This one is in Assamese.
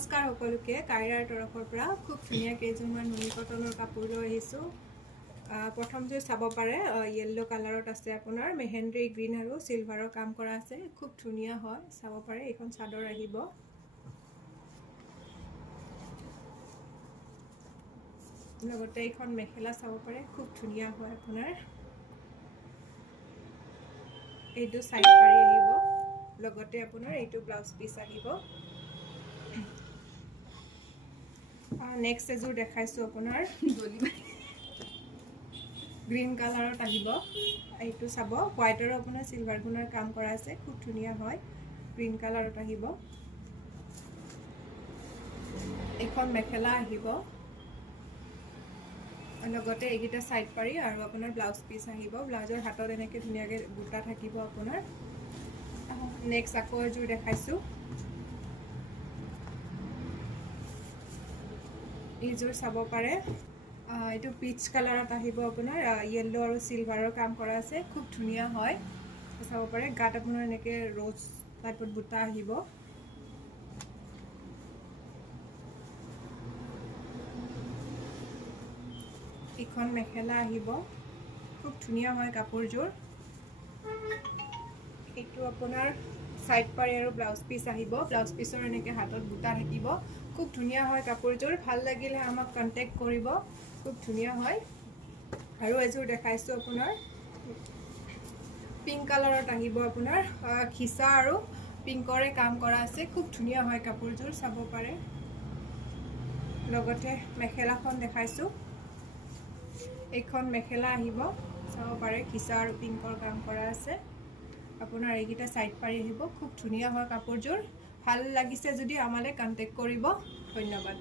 নমস্কাৰ সকলোকে কাইৰাৰ তৰফৰ পৰা খুব ধুনীয়া কেইজনমান নুনি কটনৰ কাপোৰ লৈ আহিছোঁ। প্ৰথমযোৰ চাব পাৰে য়েল্লো কালাৰত আছে, আপোনাৰ মেহেন্দি গ্ৰীণ আৰু চিলভাৰৰ কাম কৰা আছে, খুব ধুনীয়া হয়, চাব পাৰে। এইখন চাদৰ আহিব। লগতে এইখন মেখেলা চাব পাৰে, খুব ধুনীয়া হয় আপোনাৰ। এইটো সাইড পাৰি আহিব, লগতে আপোনাৰ এইটো ব্লাউজ পিস আহিব। নেক্সট এযোৰ দেখাইছোঁ আপোনাৰ গ্ৰীণ কালাৰত আহিব। এইটো চাব, হোৱাইটৰো আপোনাৰ চিলভাৰ গুণৰ কাম কৰা আছে, খুব ধুনীয়া হয়। গ্ৰীণ কালাৰত আহিব। এইখন মেখেলা আহিব, লগতে এইকেইটা সাইড পাৰি আৰু আপোনাৰ ব্লাউজ পিস আহিব। ব্লাউজৰ হাতত এনেকৈ ধুনীয়াকৈ বুটা থাকিব আপোনাৰ। নেক্সট আকৌ এযোৰ দেখাইছোঁ। এইযোৰ চাব পাৰে, এইটো পিচ কালাৰত আহিব, আপোনাৰ য়েল্লো আৰু চিলভাৰৰ কাম কৰা আছে, খুব ধুনীয়া হয়, চাব পাৰে। গাত আপোনাৰ এনেকৈ ৰ'জ টাইপত বুটা আহিব। এইখন মেখেলা আহিব, খুব ধুনীয়া হয় কাপোৰযোৰ। এইটো আপোনাৰ সাইড পাৰি আৰু ব্লাউজ পিস আহিব। ব্লাউজ পিসৰ এনেকৈ হাতত বুটা থাকিব, খুব ধুনীয়া হয় কাপোৰযোৰ। ভাল লাগিলে আমাক কণ্টেক্ট কৰিব, খুব ধুনীয়া হয়। আৰু এযোৰ দেখাইছোঁ আপোনাৰ পিংক কালাৰত আহিব, আপোনাৰ খিচা আৰু পিংকৰে কাম কৰা আছে, খুব ধুনীয়া হয় কাপোৰযোৰ, চাব পাৰে। লগতে মেখেলাখন দেখাইছোঁ। এইখন মেখেলা আহিব, চাব পাৰে, খিচা আৰু পিংকৰ কাম কৰা আছে। আপোনাৰ এইকেইটা সাইড পাৰি আহিব, খুব ধুনীয়া হয় কাপোৰযোৰ। ভাল লাগিছে যদি আমালৈ কণ্টেক্ট কৰিব। ধন্যবাদ।